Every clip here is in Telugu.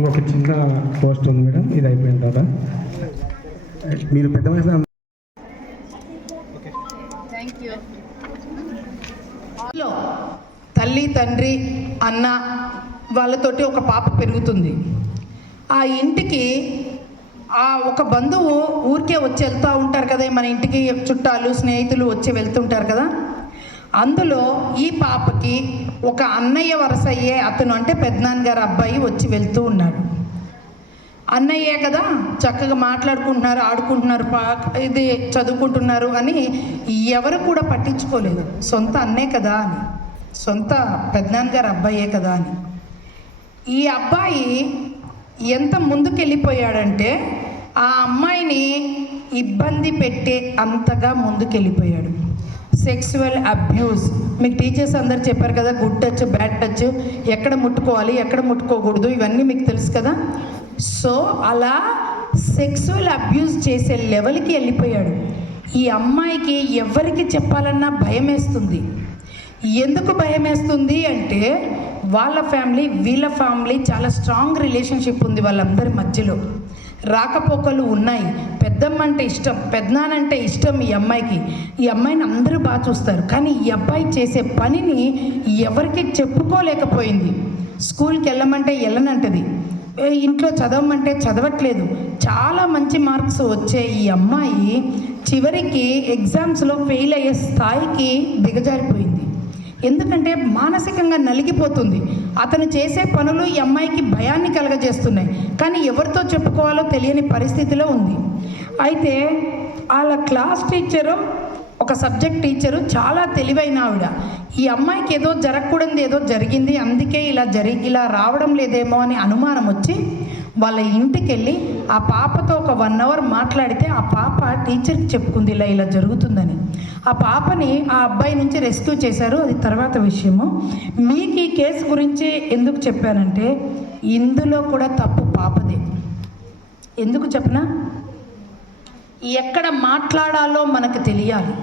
ఇంకొక చిన్న పోస్ట్ ఉంది మేడం. ఇది అయిపోయిన తర్వాత. మీరు పెద్ద యూ తల్లి తండ్రి అన్న వాళ్ళతోటి ఒక పాప పెరుగుతుంది. ఆ ఇంటికి ఆ ఒక బంధువు ఊరికే వచ్చి వెళ్తూ ఉంటారు కదా. మన ఇంటికి చుట్టాలు స్నేహితులు వచ్చి వెళ్తుంటారు కదా. అందులో ఈ పాపకి ఒక అన్నయ్య వరుస అయ్యే అతను అంటే పెద్దనాన్నగారు అబ్బాయి వచ్చి వెళ్తూ ఉన్నాడు. అన్నయ్యే కదా చక్కగా మాట్లాడుకుంటున్నారు ఆడుకుంటున్నారు పా ఇది చదువుకుంటున్నారు అని ఎవరు కూడా పట్టించుకోలేదు. సొంత అన్నే కదా అని సొంత పెద్దనాన్నగారు అబ్బాయే కదా అని. ఈ అబ్బాయి ఎంత ముందుకెళ్ళిపోయాడంటే ఆ అమ్మాయిని ఇబ్బంది పెట్టే అంతగా ముందుకెళ్ళిపోయాడు. సెక్సువల్ అబ్యూస్ మీకు టీచర్స్ అందరు చెప్పారు కదా గుడ్ టచ్ బ్యాడ్ టచ్ ఎక్కడ ముట్టుకోవాలి ఎక్కడ ముట్టుకోకూడదు ఇవన్నీ మీకు తెలుసు కదా? సో అలా సెక్సువల్ అబ్యూస్ చేసే లెవెల్కి వెళ్ళిపోయాడు. ఈ అమ్మాయికి ఎవరికి చెప్పాలన్నా భయం వేస్తుంది. ఎందుకు భయం వేస్తుంది అంటే వాళ్ళ ఫ్యామిలీ వీళ్ళ ఫ్యామిలీ చాలా స్ట్రాంగ్ రిలేషన్షిప్ ఉంది వాళ్ళందరి మధ్యలో. రాకపోకలు ఉన్నాయి. పెద్దమ్మ అంటే ఇష్టం పెద్దనానంటే ఇష్టం ఈ అమ్మాయికి. ఈ అమ్మాయిని అందరూ బాగా చూస్తారు. కానీ ఈ అబ్బాయి చేసే పనిని ఎవరికి చెప్పుకోలేకపోయింది. స్కూల్కి వెళ్ళమంటే వెళ్ళనంటది. ఇంట్లో చదవమంటే చదవట్లేదు. చాలా మంచి మార్క్స్ వచ్చే ఈ అమ్మాయి చివరికి ఎగ్జామ్స్లో ఫెయిల్ అయ్యే స్థాయికి దిగజారిపోయింది. ఎందుకంటే మానసికంగా నలిగిపోతుంది. అతను చేసే పనులు ఈ అమ్మాయికి భయాన్ని కలగజేస్తున్నాయి. కానీ ఎవరితో చెప్పుకోవాలో తెలియని పరిస్థితిలో ఉంది. అయితే వాళ్ళ క్లాస్ టీచరు ఒక సబ్జెక్ట్ టీచరు చాలా తెలివైన ఆవిడ. ఈ అమ్మాయికి ఏదో జరగకూడదు ఏదో జరిగింది అందుకే ఇలా జరిగి ఇలా రావడం లేదేమో అని అనుమానం వచ్చి వాళ్ళ ఇంటికి వెళ్ళి ఆ పాపతో ఒక వన్ అవర్ మాట్లాడితే ఆ పాప టీచర్కి చెప్పుకుంది ఇలా ఇలా జరుగుతుందని. ఆ పాపని ఆ అబ్బాయి నుంచి రెస్క్యూ చేశారు. అది తర్వాత విషయము. మీకు ఈ కేసు గురించి ఎందుకు చెప్పానంటే ఇందులో కూడా తప్పు పాపదే. ఎందుకు చెప్పనా? ఎక్కడ మాట్లాడాలో మనకు తెలియాలి.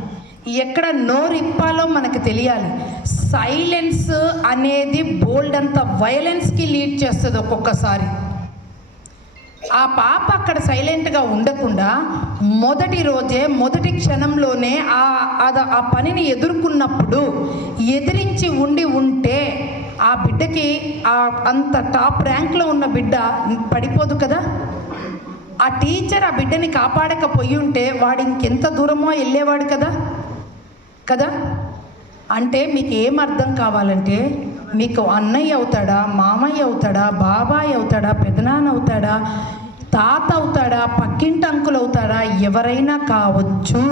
ఎక్కడ నోరిప్పాలో మనకు తెలియాలి. సైలెన్స్ అనేది బోల్డ్ అంత వైలెన్స్కి లీడ్ చేస్తుంది ఒక్కొక్కసారి. ఆ పాప అక్కడ సైలెంట్గా ఉండకుండా మొదటి రోజే మొదటి క్షణంలోనే ఆ అది ఆ పనిని ఎదుర్కొన్నప్పుడు ఎదిరించి ఉండి ఉంటే ఆ బిడ్డకి ఆ అంత టాప్ ర్యాంక్లో ఉన్న బిడ్డ పడిపోదు కదా? ఆ టీచర్ ఆ బిడ్డని కాపాడకపోయి ఉంటే వాడు ఇంకెంత దూరమో వెళ్ళేవాడు కదా? కదా? అంటే మీకు ఏం అర్థం కావాలంటే మీకు అన్నయ్య అవుతాడా మామయ్య అవుతాడా బాబాయ్ అవుతాడా పెదనాన్న అవుతాడా తాత అవుతాడా పక్కింటి అంకులు అవుతాడా ఎవరైనా కావచ్చు.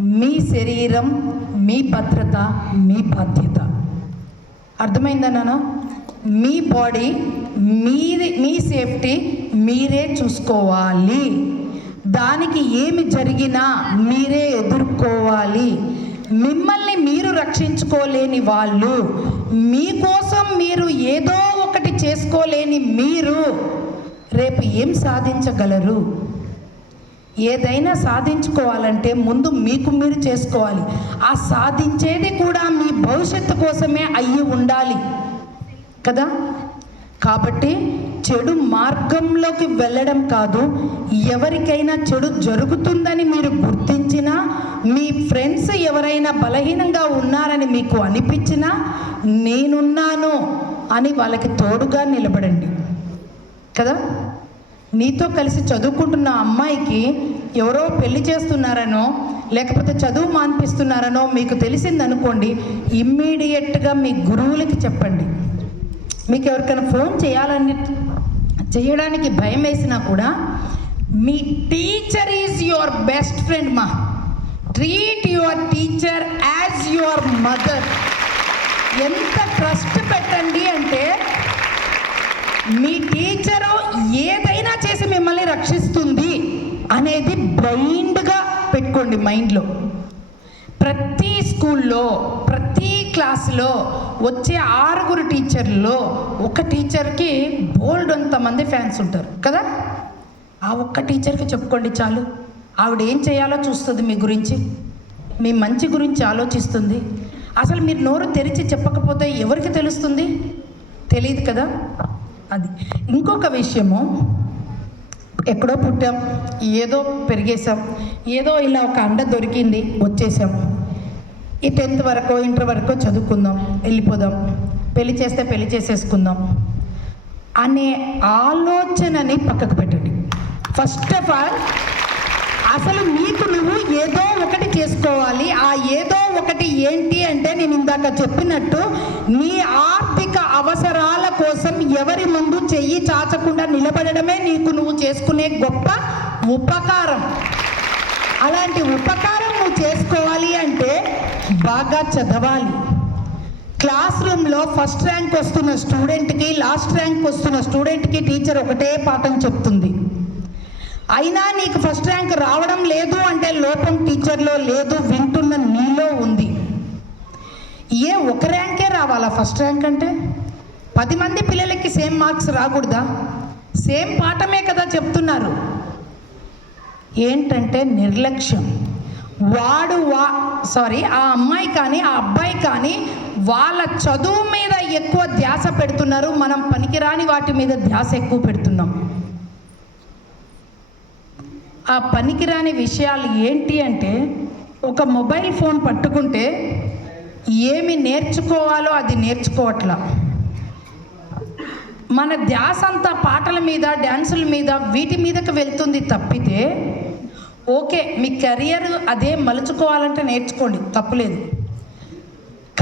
మీ శరీరం మీ భద్రత మీ బాధ్యత. అర్థమైందా నాన్న? మీ బాడీ మీది మీ సేఫ్టీ మీరే చూసుకోవాలి. దానికి ఏమి జరిగినా మీరే ఎదుర్కోవాలి. మిమ్మల్ని మీరు రక్షించుకోలేని వాళ్ళు మీకోసం మీరు ఏదో ఒకటి చేసుకోలేని మీరు రేపు ఏం సాధించగలరు? ఏదైనా సాధించుకోవాలంటే ముందు మీకు మీరు చేసుకోవాలి. ఆ సాధించేది కూడా మీ భవిష్యత్తు కోసమే అయ్యి ఉండాలి. కదా? కాబట్టి చెడు మార్గంలోకి వెళ్ళడం కాదు ఎవరికైనా చెడు జరుగుతుందని మీరు గుర్తించినా మీ ఫ్రెండ్స్ ఎవరైనా బలహీనంగా ఉన్నారని మీకు అనిపించినా నేనున్నాను అని వాళ్ళకి తోడుగా నిలబడండి. కదా? నీతో కలిసి చదువుకుంటున్న అమ్మాయికి ఎవరో పెళ్ళి చేస్తున్నారనో లేకపోతే చదువు మాన్పిస్తున్నారనో మీకు తెలిసిందనుకోండి ఇమ్మీడియట్గా మీ గురువులకి చెప్పండి. మీకు ఎవరికైనా ఫోన్ చేయాలని చేయడానికి భయం వేసినా కూడా మీ teacher is your best friend మా. Treat your teacher as your mother ఎంత ట్రస్ట్ పెట్టండి అంటే మీ టీచరు ఏదైనా చేసి మిమ్మల్ని రక్షిస్తుంది అనేది బ్లైండ్గా పెట్టుకోండి మైండ్లో. ప్రతి స్కూల్లో ప్రతి క్లాస్లో వచ్చే ఆరుగురు టీచర్లో ఒక టీచర్కి బోల్డ్ అంతమంది ఫ్యాన్స్ ఉంటారు కదా? ఆ ఒక్క టీచర్కి చెప్పుకోండి చాలు. ఆవిడ ఏం చేయాలో చూస్తుంది మీ గురించి? మీ మంచి గురించి ఆలోచిస్తుంది. అసలు మీరు నోరు తెరిచి చెప్పకపోతే ఎవరికి తెలుస్తుంది? తెలియదు కదా? అది. ఇంకొక విషయము ఎక్కడో పుట్టాం ఏదో పెరిగేసాం ఏదో ఇలా ఒక అండ దొరికింది వచ్చేసాం ఈ టెన్త్ వరకు ఇంటర్ వరకు చదువుకుందాం వెళ్ళిపోదాం. పెళ్ళి చేస్తే పెళ్ళి చేసేసుకుందాం అనే ఆలోచనని పక్కకు పెట్టండి. ఫస్ట్ ఆఫ్ ఆల్ అసలు నీకు నువ్వు ఏదో ఒకటి చేసుకోవాలి. ఆ ఏదో ఒకటి ఏంటి అంటే నేను ఇందాక చెప్పినట్టు నీ ఆర్థిక అవసరాల కోసం ఎవరి ముందు చెయ్యి చాచకుండా నిలబడడమే నీకు నువ్వు చేసుకునే గొప్ప ఉపకారం. అలాంటి ఉపకారం నువ్వు చేసుకోవాలి అంటే బాగా చదవాలి. క్లాస్ రూమ్లో ఫస్ట్ ర్యాంక్ వస్తున్న స్టూడెంట్కి లాస్ట్ ర్యాంక్ వస్తున్న స్టూడెంట్కి టీచర్ ఒకటే పాఠం చెప్తుంది. అయినా నీకు ఫస్ట్ ర్యాంక్ రావడం లేదు అంటే లోపం టీచర్లో లేదు వింటున్న నీలో ఉంది. ఏ ఒక ర్యాంకే రావాలా? ఫస్ట్ ర్యాంక్ అంటే పది మంది పిల్లలకి సేమ్ మార్క్స్ రాకూడదా? సేమ్ పాఠమే కదా చెప్తున్నారు. ఏంటంటే నిర్లక్ష్యం. వాడు వా సారీ ఆ అమ్మాయి కానీ ఆ అబ్బాయి కానీ వాళ్ళ చదువు మీద ఎక్కువ ధ్యాస పెడుతున్నారు. మనం పనికిరాని వాటి మీద ధ్యాస ఎక్కువ పెడుతున్నాం. ఆ పనికిరాని విషయాలు ఏంటి అంటే ఒక మొబైల్ ఫోన్ పట్టుకుంటే ఏమి నేర్చుకోవాలో అది నేర్చుకోవట్లా. మన ధ్యాస అంతా పాటల మీద డ్యాన్సుల మీద వీటి మీదకి వెళ్తుంది తప్పితే ఓకే మీ కెరియర్ అదే మలుచుకోవాలంటే నేర్చుకోండి తప్పులేదు.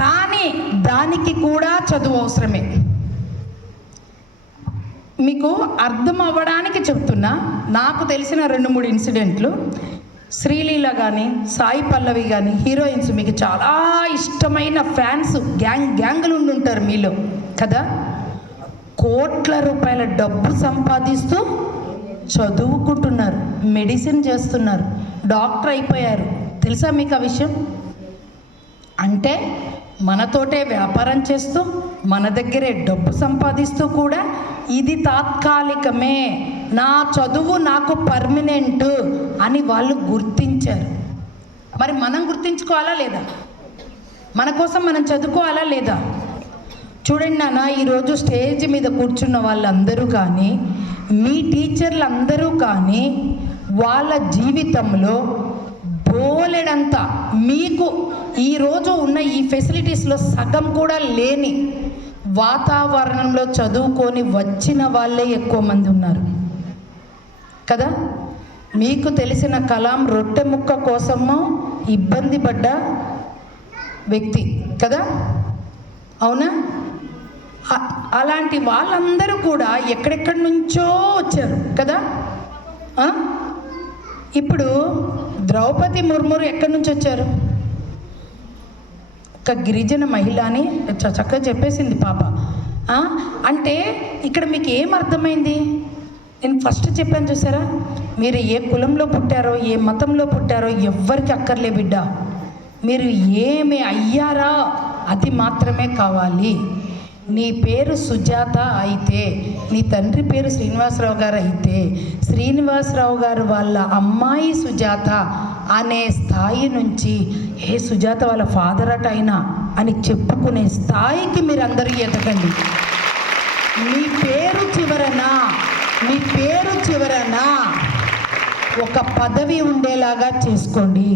కానీ దానికి కూడా చదువు అవసరమే. మీకు అర్థం అవ్వడానికి చెప్తున్నా. నాకు తెలిసిన రెండు మూడు ఇన్సిడెంట్లు. శ్రీలీల కానీ సాయి పల్లవి కానీ హీరోయిన్స్ మీకు చాలా ఇష్టమైన ఫ్యాన్స్ గ్యాంగ్ గ్యాంగులు ఉండుంటారు మీలో. కదా? కోట్ల రూపాయల డబ్బు సంపాదిస్తూ చదువుకుంటున్నారు. మెడిసిన్ చేస్తున్నారు. డాక్టర్ అయిపోయారు. తెలుసా మీకు ఆ విషయం? అంటే మనతోటే వ్యాపారం చేస్తూ మన దగ్గరే డబ్బు సంపాదిస్తూ కూడా ఇది తాత్కాలికమే. నా చదువు నాకు పర్మనెంట్ అని వాళ్ళు గుర్తించారు. మరి మనం గుర్తించుకోవాలా లేదా? మన కోసం మనం చదువుకోవాలా లేదా? చూడండి నాన్న ఈరోజు స్టేజ్ మీద కూర్చున్న వాళ్ళందరూ కానీ మీ టీచర్లు అందరూ కానీ వాళ్ళ జీవితంలో బోలెడంత మీకు ఈరోజు ఉన్న ఈ ఫెసిలిటీస్లో సగం కూడా లేని వాతావరణంలో చదువుకొని వచ్చిన వాళ్ళే ఎక్కువ మంది ఉన్నారు. కదా? మీకు తెలిసిన కలాం రొట్టె ముక్క కోసమో ఇబ్బంది పడ్డ వ్యక్తి కదా? అవునా? అలాంటి వాళ్ళందరూ కూడా ఎక్కడెక్కడి నుంచో వచ్చారు కదా? ఇప్పుడు ద్రౌపది ముర్మురు ఎక్కడి నుంచి వచ్చారు? ఒక గిరిజన మహిళ అని చ- చక్కగా చెప్పేసింది పాప. అంటే ఇక్కడ మీకు ఏం అర్థమైంది? నేను ఫస్ట్ చెప్పాను చూసారా? మీరు ఏ కులంలో పుట్టారో ఏ మతంలో పుట్టారో ఎవ్వరికి అక్కర్లే బిడ్డ. మీరు ఏమి అయ్యారా అది మాత్రమే కావాలి. నీ పేరు సుజాత అయితే నీ తండ్రి పేరు శ్రీనివాసరావు గారు అయితే శ్రీనివాసరావు గారు వాళ్ళ అమ్మాయి సుజాత అనే స్థాయి నుంచి ఏ సుజాత వాళ్ళ ఫాదర్ అట అయినా అని చెప్పుకునే స్థాయికి మీరు అందరూ ఎదగండి. మీ పేరు చివరన మీ పేరు చివరన ఒక పదవి ఉండేలాగా చేసుకోండి.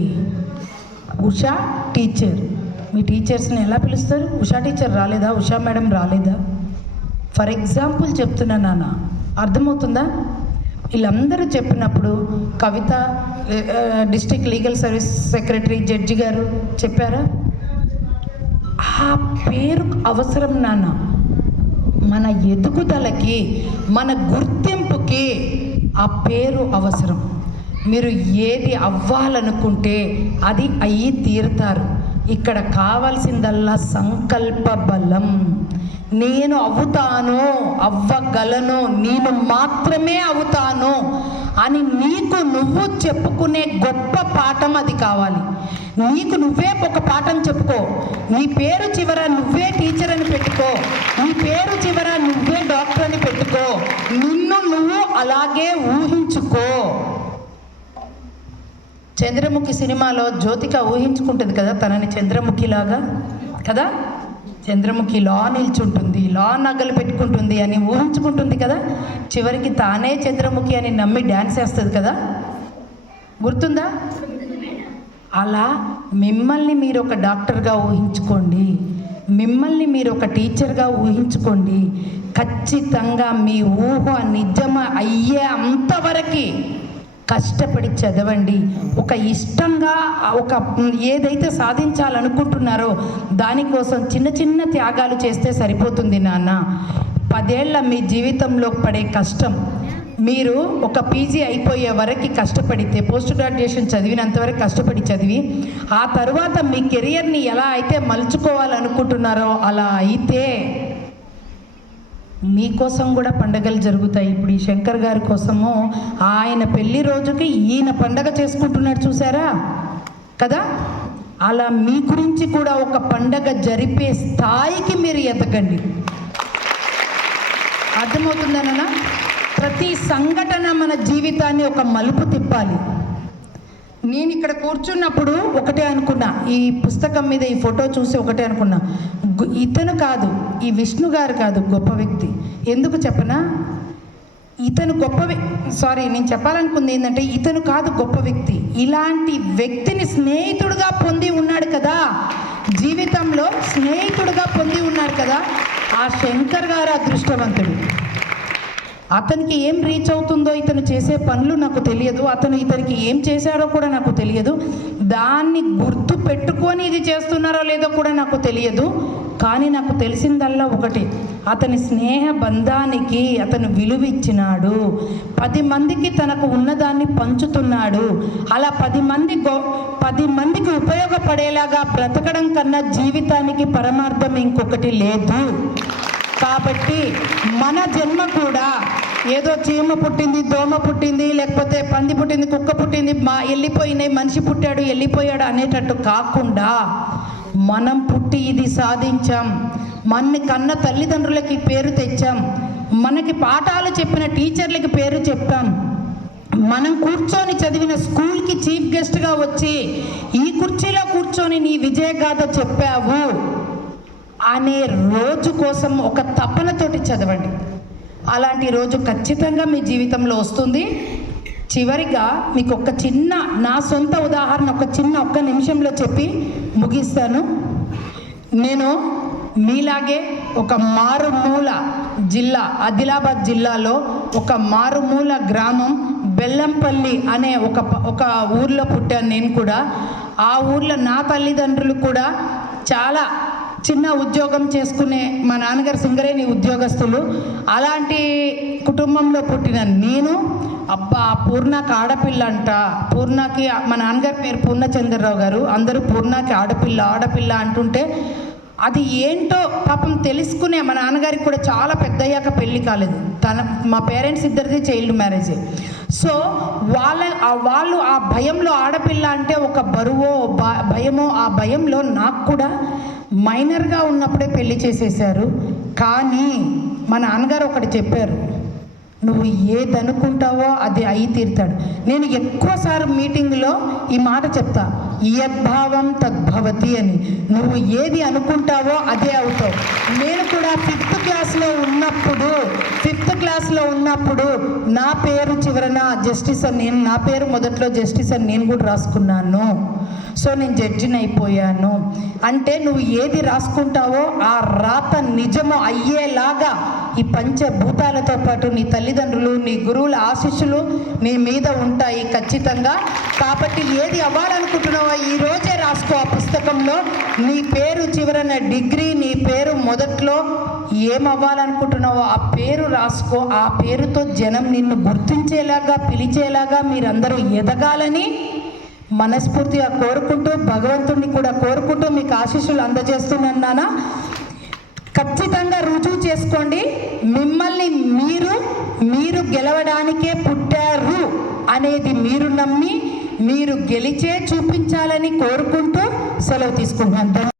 ఉషా టీచర్ మీ టీచర్స్ని ఎలా పిలుస్తారు? ఉషా టీచర్ రాలేదా? ఉషా మేడం రాలేదా? ఫర్ ఎగ్జాంపుల్ చెప్తున్నా నాన్న అర్థమవుతుందా? వీళ్ళందరూ చెప్పినప్పుడు Kavitha district legal service secretary judge గారు చెప్పారా? ఆ పేరు అవసరం నాన్న మన ఎదుగుదలకి మన గుర్తింపుకి ఆ పేరు అవసరం. మీరు ఏది అవ్వాలనుకుంటే అది అయ్యి తీరుతారు. ఇక్కడ కావాల్సిందల్లా సంకల్ప బలం. నేను అవుతాను అవ్వగలను నేను మాత్రమే అవుతాను అని నీకు నువ్వు చెప్పుకునే గొప్ప పాఠం అది కావాలి. నీకు నువ్వే ఒక పాఠం చెప్పుకో. నీ పేరు చివర నువ్వే టీచర్ అని పెట్టుకో. నీ పేరు చివర నువ్వే డాక్టర్ అని పెట్టుకో. నిన్ను నువ్వు అలాగే ఊహించుకో. చంద్రముఖి సినిమాలో జ్యోతిక ఊహించుకుంటుంది కదా తనని చంద్రముఖిలాగా? కదా? చంద్రముఖి లా నిల్చుంటుంది లా నగలు పెట్టుకుంటుంది అని ఊహించుకుంటుంది కదా? చివరికి తానే చంద్రముఖి అని నమ్మి డ్యాన్స్ వేస్తుంది కదా? గుర్తుందా? అలా మిమ్మల్ని మీరు ఒక డాక్టర్గా ఊహించుకోండి మిమ్మల్ని మీరు ఒక టీచర్గా ఊహించుకోండి ఖచ్చితంగా మీ ఊహ నిజమ అయ్యే అంతవరకు కష్టపడి చదవండి. ఒక ఇష్టంగా ఒక ఏదైతే సాధించాలనుకుంటున్నారో దానికోసం చిన్న చిన్న త్యాగాలు చేస్తే సరిపోతుంది నాన్న. పదేళ్ళ మీ జీవితంలో పడే కష్టం. మీరు ఒక పీజీ అయిపోయే వరకు కష్టపడితే పోస్ట్ గ్రాడ్యుయేషన్ చదివినంత వరకు కష్టపడి చదివి ఆ తర్వాత మీ కెరియర్ని ఎలా అయితే మలుచుకోవాలనుకుంటున్నారో అలా అయితే మీకోసం కూడా పండగలు జరుగుతాయి. ఇప్పుడు ఈ శంకర్ గారి కోసము ఆయన పెళ్ళి రోజుకి ఈయన పండగ చేసుకుంటున్నాడు చూసారా? కదా? అలా మీ గురించి కూడా ఒక పండగ జరిపే స్థాయికి మీరు ఎదగండి. అర్థమవుతుందన్న ప్రతి సంఘటన మన జీవితాన్ని ఒక మలుపు తిప్పాలి. నేను ఇక్కడ కూర్చున్నప్పుడు ఒకటే అనుకున్నా. ఈ పుస్తకం మీద ఈ ఫోటో చూసి ఒకటే అనుకున్నా. ఇతను కాదు. ఈ విష్ణు గారు కాదు గొప్ప వ్యక్తి. ఎందుకు చెప్పనా? ఇతను గొప్ప సారీ నేను చెప్పాలనుకుంది ఏంటంటే ఇతను కాదు గొప్ప వ్యక్తి. ఇలాంటి వ్యక్తిని స్నేహితుడుగా పొంది ఉన్నాడు కదా. జీవితంలో స్నేహితుడుగా పొంది ఉన్నాడు కదా. ఆ శంకర్ గారు అదృష్టవంతుడు. అతనికి ఏం రీచ్ అవుతుందో ఇతను చేసే పనులు నాకు తెలియదు. అతను ఇతనికి ఏం చేశాడో కూడా నాకు తెలియదు. దాన్ని గుర్తు పెట్టుకొని ఇది చేస్తున్నారో లేదో కూడా నాకు తెలియదు. కానీ నాకు తెలిసిందల్లా ఒకటి. అతని స్నేహ బంధానికి అతను విలువిచ్చినాడు. పది మందికి తనకు ఉన్నదాన్ని పంచుతున్నాడు. అలా పది మంది గో పది మందికి ఉపయోగపడేలాగా బ్రతకడం కన్నా జీవితానికి పరమార్థం ఇంకొకటి లేదు. కాబట్టి మన జన్మ కూడా ఏదో చీమ పుట్టింది దోమ పుట్టింది లేకపోతే పంది పుట్టింది కుక్క పుట్టింది మా వెళ్ళిపోయినాయి మనిషి పుట్టాడు వెళ్ళిపోయాడు అనేటట్టు కాకుండా మనం పుట్టి ఇది సాధించాం. మన కన్న తల్లిదండ్రులకి పేరు తెచ్చాం. మనకి పాఠాలు చెప్పిన టీచర్లకి పేరు చెప్పాం మనం కూర్చొని చదివిన స్కూల్కి చీఫ్ గెస్ట్గా వచ్చి ఈ కుర్చీలో కూర్చొని నీ విజయగాథ చెప్పావు అనే రోజు కోసం ఒక తపనతోటి చదవండి. అలాంటి రోజు ఖచ్చితంగా మీ జీవితంలో వస్తుంది. చివరిగా మీకు ఒక చిన్న నా సొంత ఉదాహరణ ఒక చిన్న ఒక్క నిమిషంలో చెప్పి ముగిస్తాను. నేను మీలాగే ఒక మారుమూల జిల్లా ఆదిలాబాద్ జిల్లాలో ఒక మారుమూల గ్రామం బెల్లంపల్లి అనే ఒక ఒక ఊర్లో పుట్టాను నేను కూడా. ఆ ఊర్లో నా తల్లిదండ్రులు కూడా చాలా చిన్న ఉద్యోగం చేసుకునే మా నాన్నగారు సింగరేణి ఉద్యోగస్తులు. అలాంటి కుటుంబంలో పుట్టిన నేను అబ్బా పూర్ణకి ఆడపిల్ల అంట. పూర్ణకి మా నాన్నగారి పేరు పూర్ణచంద్రరావు గారు. అందరూ పూర్ణకి ఆడపిల్ల ఆడపిల్ల అంటుంటే అది ఏంటో పాపం తెలుసుకునే మా నాన్నగారికి కూడా చాలా పెద్దయ్యాక పెళ్ళి కాలేదు. తన మా పేరెంట్స్ ఇద్దరిది చైల్డ్ మ్యారేజ్. సో వాళ్ళ వాళ్ళు ఆ భయంలో ఆడపిల్ల అంటే ఒక బరువో భయమో ఆ భయంలో నాకు కూడా మైనర్గా ఉన్నప్పుడే పెళ్ళి చేసేసారు కానీ మా నాన్నగారు ఒకటి చెప్పారు నువ్వు ఏదనుకుంటావో అది అయి తీరుతాడు. నేను ఎక్కువసార్లు మీటింగ్లో ఈ మాట చెప్తా. యద్భావం తద్భవతి అని. నువ్వు ఏది అనుకుంటావో అదే అవుతావు. నేను కూడా ఫిఫ్త్ క్లాస్లో ఉన్నప్పుడు ఫిఫ్త్ క్లాస్లో ఉన్నప్పుడు నా పేరు చివరన జస్టిస్ అని నేను నా పేరు మొదట్లో జస్టిస్ అని నేను కూడా రాసుకున్నాను. సో నేను జడ్జిని అయిపోయాను అంటే నువ్వు ఏది రాసుకుంటావో ఆ రాత నిజము అయ్యేలాగా ఈ పంచభూతాలతో పాటు నీ తల్లిదండ్రులు నీ గురువుల ఆశీస్సులు నీ మీద ఉంటాయి ఖచ్చితంగా. కాబట్టి ఏది అవ్వాలనుకుంటున్నావో ఈ రోజే రాసుకో ఆ పుస్తకంలో. నీ పేరు చివరన డిగ్రీ నీ పేరు మొదట్లో ఏం అవ్వాలనుకుంటున్నావో ఆ పేరు రాసుకో. ఆ పేరుతో జనం నిన్ను గుర్తించేలాగా పిలిచేలాగా మీరందరూ ఎదగాలని మనస్ఫూర్తిగా కోరుకుంటూ భగవంతుడిని కూడా కోరుకుంటూ మీకు ఆశీస్సులు అందజేస్తున్నానా ఖచ్చితంగా రుజువు చేసుకోండి. మిమ్మల్ని మీరు మీరు గెలవడానికే పుట్టారు అనేది మీరు నమ్మి మీరు గెలిచే చూపించాలని కోరుకుంటూ సెలవు తీసుకుంటున్నాను.